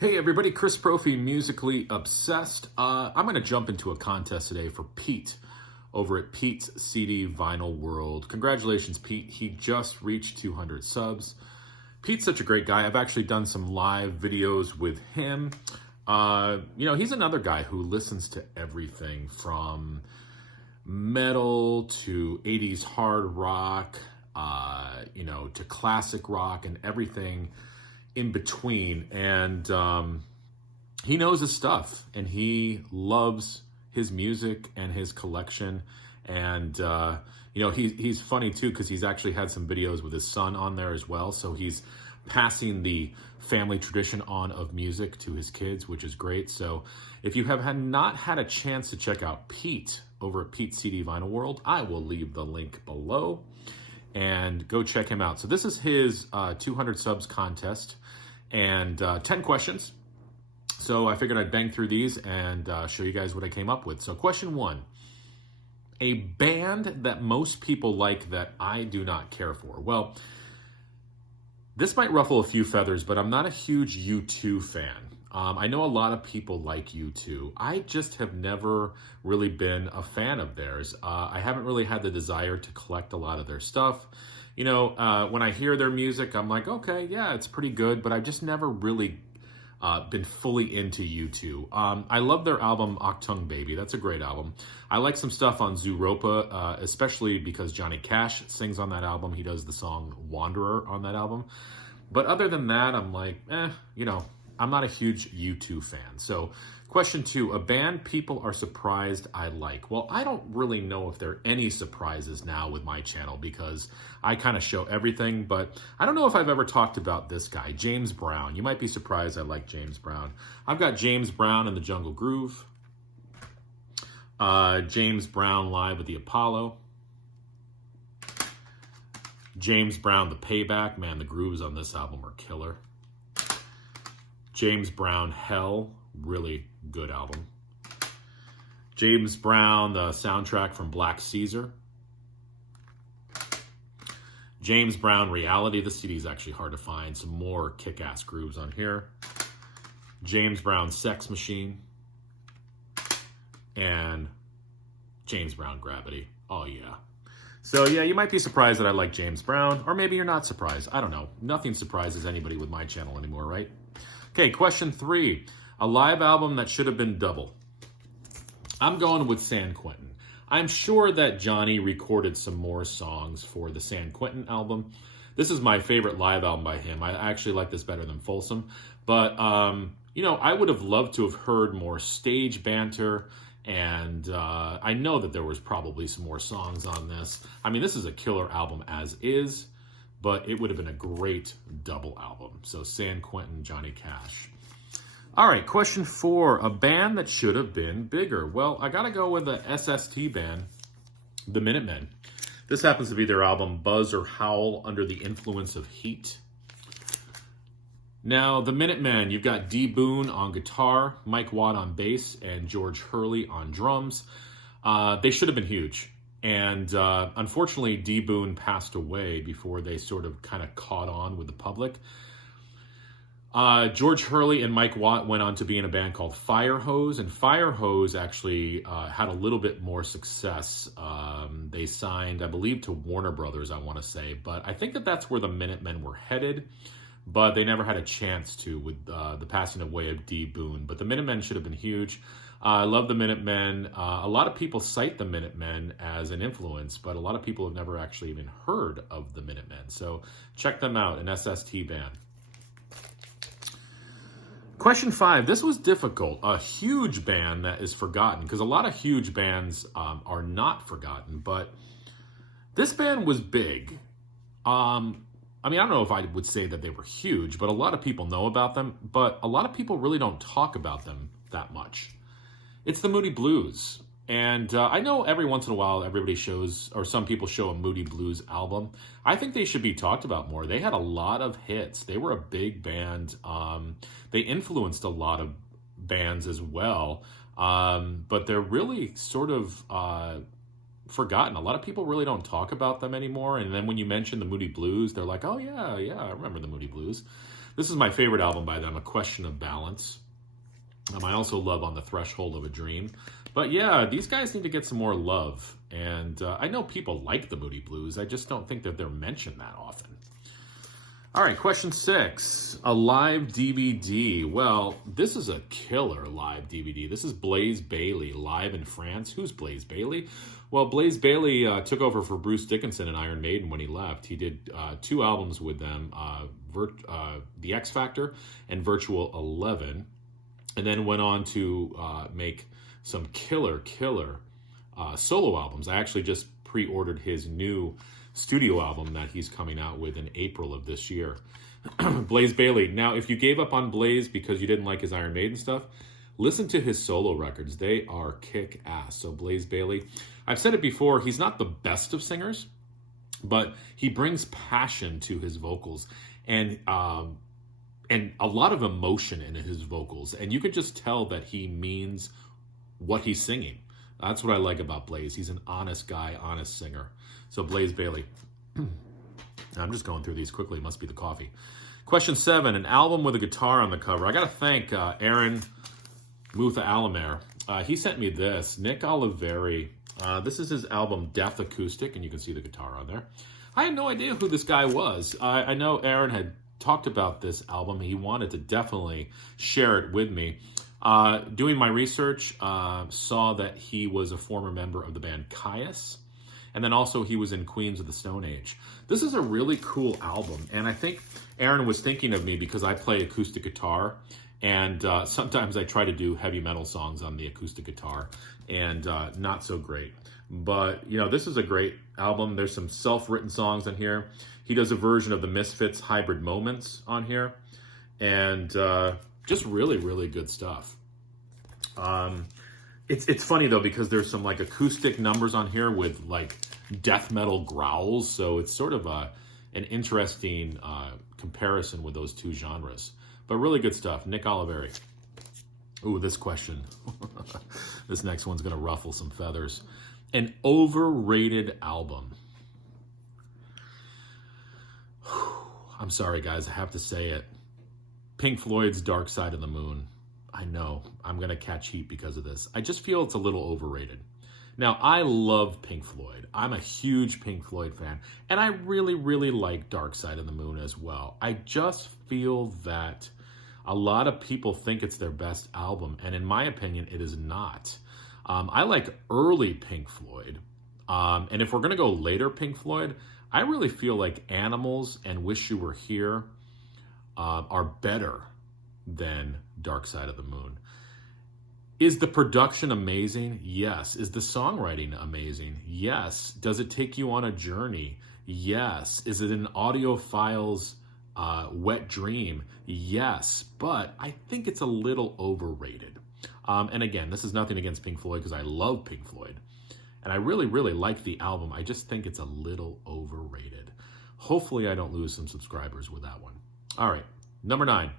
Hey everybody, Chris Profi, Musically Obsessed. I'm going to jump into a contest today for Pete over at Pete's CD Vinyl World. Congratulations, Pete. He just reached 200 subs. Pete's such a great guy. I've actually done some live videos with him. He's another guy who listens to everything from metal to 80s hard rock, to classic rock and everything in between. And he knows his stuff, and he loves his music and his collection. And he's funny too, because he's actually had some videos with his son on there as well, so he's passing the family tradition on of music to his kids, which is great. So if you have not had a chance to check out Pete over at Pete's CD Vinyl World, I will leave the link below and go check him out. So this is his 200 subs contest, and 10 questions. So I figured I'd bang through these and show you guys what I came up with. So question 1, a band that most people like that I do not care for. Well, this might ruffle a few feathers, but I'm not a huge U2 fan. I know a lot of people like U2. I just have never really been a fan of theirs. I haven't really had the desire to collect a lot of their stuff. When I hear their music, I'm like, okay, yeah, it's pretty good, but I've just never really been fully into U2. I love their album Achtung Baby. That's a great album. I like some stuff on Zooropa, especially because Johnny Cash sings on that album. He does the song Wanderer on that album. But other than that, I'm like, I'm not a huge U2 fan. So question 2, a band people are surprised I like. Well, I don't really know if there are any surprises now with my channel because I kind of show everything, but I don't know if I've ever talked about this guy, James Brown. You might be surprised I like James Brown. I've got James Brown and the Jungle Groove, James Brown live at the Apollo, James Brown, The Payback. Man, the grooves on this album are killer. James Brown, Hell, really good album. James Brown, the soundtrack from Black Caesar. James Brown, Reality. The CD is actually hard to find. Some more kick-ass grooves on here. James Brown, Sex Machine. And James Brown, Gravity. Oh, yeah. So, yeah, you might be surprised that I like James Brown, or maybe you're not surprised. I don't know. Nothing surprises anybody with my channel anymore, right? Okay, question 3, a live album that should have been double. I'm going with San Quentin. I'm sure that Johnny recorded some more songs for the San Quentin album. This is my favorite live album by him. I actually like this better than Folsom. But, I would have loved to have heard more stage banter. And I know that there was probably some more songs on this. I mean, this is a killer album as is, but it would have been a great double album. So San Quentin, Johnny Cash. All right, question 4, a band that should have been bigger. Well, I got to go with the SST band, the Minutemen. This happens to be their album Buzz or Howl Under the Influence of Heat. Now, the Minutemen, you've got D. Boone on guitar, Mike Watt on bass, and George Hurley on drums. They should have been huge. And unfortunately, D. Boone passed away before they sort of kind of caught on with the public. George Hurley and Mike Watt went on to be in a band called Firehose, and Firehose actually had a little bit more success. They signed, I believe, to Warner Brothers, I want to say. But I think that that's where the Minutemen were headed. But they never had a chance to with the passing away of D. Boone. But the Minutemen should have been huge. I love the Minutemen. A lot of people cite the Minutemen as an influence, but a lot of people have never actually even heard of the Minutemen. So check them out, an SST band. Question 5, this was difficult. A huge band that is forgotten, because a lot of huge bands are not forgotten, but this band was big. I don't know if I would say that they were huge, but a lot of people know about them, but a lot of people really don't talk about them that much. It's the Moody Blues. And I know every once in a while everybody shows, or some people show a Moody Blues album. I think they should be talked about more. They had a lot of hits. They were a big band. They influenced a lot of bands as well. But they're really sort of forgotten. A lot of people really don't talk about them anymore. And then when you mention the Moody Blues, they're like, oh yeah, I remember the Moody Blues. This is my favorite album by them, A Question of Balance. I also love On the Threshold of a Dream. But yeah, these guys need to get some more love. And I know people like the Moody Blues. I just don't think that they're mentioned that often. All right, question 6. A live DVD. Well, this is a killer live DVD. This is Blaze Bayley live in France. Who's Blaze Bayley? Well, Blaze Bayley took over for Bruce Dickinson and Iron Maiden when he left. He did 2 albums with them, The X Factor and Virtual 11, and then went on to make some killer solo albums. I actually just pre-ordered his new studio album that he's coming out with in April of this year. Blaze Bayley. Now, if you gave up on Blaze because you didn't like his Iron Maiden stuff, listen to his solo records. They are kick-ass. So Blaze Bayley, I've said it before, he's not the best of singers, but he brings passion to his vocals and a lot of emotion in his vocals. And you could just tell that he means what he's singing. That's what I like about Blaze. He's an honest guy, honest singer. So Blaze Bayley. I'm just going through these quickly. It must be the coffee. Question 7, an album with a guitar on the cover. I got to thank Aaron Mutha Alamer. He sent me this. Nick Oliveri. This is his album, Death Acoustic, and you can see the guitar on there. I had no idea who this guy was. I know Aaron had talked about this album. He wanted to definitely share it with me. Doing my research, saw that he was a former member of the band Caius, and then also he was in Queens of the Stone Age. This is a really cool album, and I think Aaron was thinking of me because I play acoustic guitar, and sometimes I try to do heavy metal songs on the acoustic guitar, and not so great. But, you know, this is a great album. There's some self-written songs on here. He does a version of the Misfits' Hybrid Moments on here, and just really good stuff. It's funny though, because there's some like acoustic numbers on here with like death metal growls, so it's sort of an interesting comparison with those two genres. But really good stuff. Nick Oliveri. Ooh, this question. This next one's gonna ruffle some feathers. An overrated album. I'm sorry guys, I have to say it. Pink Floyd's Dark Side of the Moon. I know, I'm going to catch heat because of this. I just feel it's a little overrated. Now, I love Pink Floyd. I'm a huge Pink Floyd fan, and I really like Dark Side of the Moon as well. I just feel that a lot of people think it's their best album, and in my opinion, it is not. I like early Pink Floyd, and if we're going to go later Pink Floyd, I really feel like Animals and Wish You Were Here are better than Dark Side of the Moon. Is the production amazing? Yes. Is the songwriting amazing? Yes. Does it take you on a journey? Yes. Is it an audiophile's wet dream? Yes. But I think it's a little overrated. And again, this is nothing against Pink Floyd because I love Pink Floyd. And I really like the album. I just think it's a little overrated. Hopefully I don't lose some subscribers with that one. All right, number 9,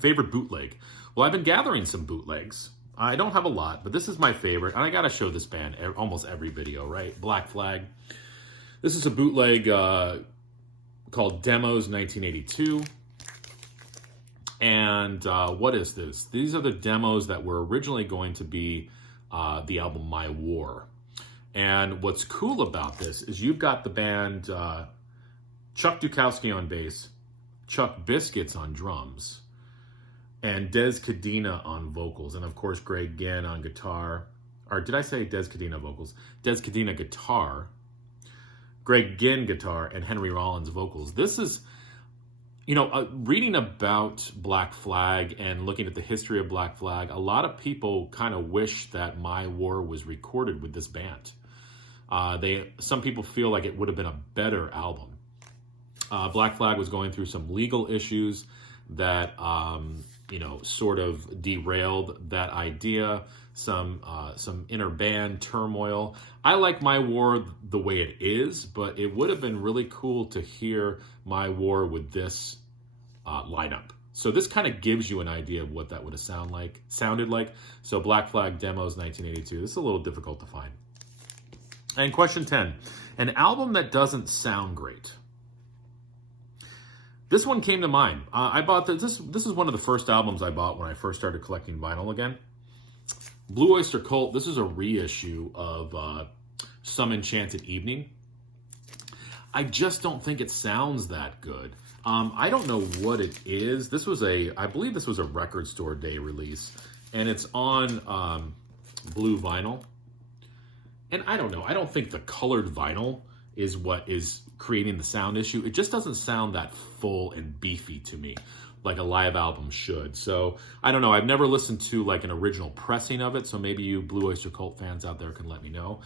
favorite bootleg. Well, I've been gathering some bootlegs. I don't have a lot, but this is my favorite, and I got to show this band almost every video, right? Black Flag. This is a bootleg called Demos 1982. And what is this? These are the demos that were originally going to be the album My War. And what's cool about this is you've got the band Chuck Dukowski on bass, Chuck Biscuits on drums, and Des Cadena on vocals, and of course Greg Ginn on guitar. Or did I say Des Cadena vocals? Des Cadena guitar, Greg Ginn guitar, and Henry Rollins vocals. This is, you know, reading about Black Flag and looking at the history of Black Flag, a lot of people kind of wish that My War was recorded with this band. Some people feel like it would have been a better album. Black Flag was going through some legal issues that, sort of derailed that idea. Some inner band turmoil. I like My War the way it is, but it would have been really cool to hear My War with this lineup. So this kind of gives you an idea of what that would have sounded like. So Black Flag Demos 1982. This is a little difficult to find. And question 10, an album that doesn't sound great. This one came to mind. I bought this. This is one of the first albums I bought when I first started collecting vinyl again. Blue Oyster Cult. This is a reissue of Some Enchanted Evening. I just don't think it sounds that good. I don't know what it is. I believe this was a Record Store Day release, and it's on blue vinyl. And I don't know. I don't think the colored vinyl is what is creating the sound issue. It just doesn't sound that full and beefy to me, like a live album should. So I don't know. I've never listened to like an original pressing of it, so maybe you Blue Oyster Cult fans out there can let me know.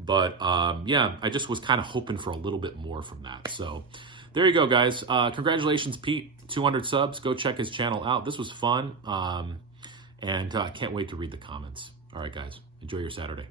But yeah, I just was kind of hoping for a little bit more from that. So there you go, guys. Congratulations, Pete. 200 subs. Go check his channel out. This was fun. And I can't wait to read the comments. All right, guys. Enjoy your Saturday.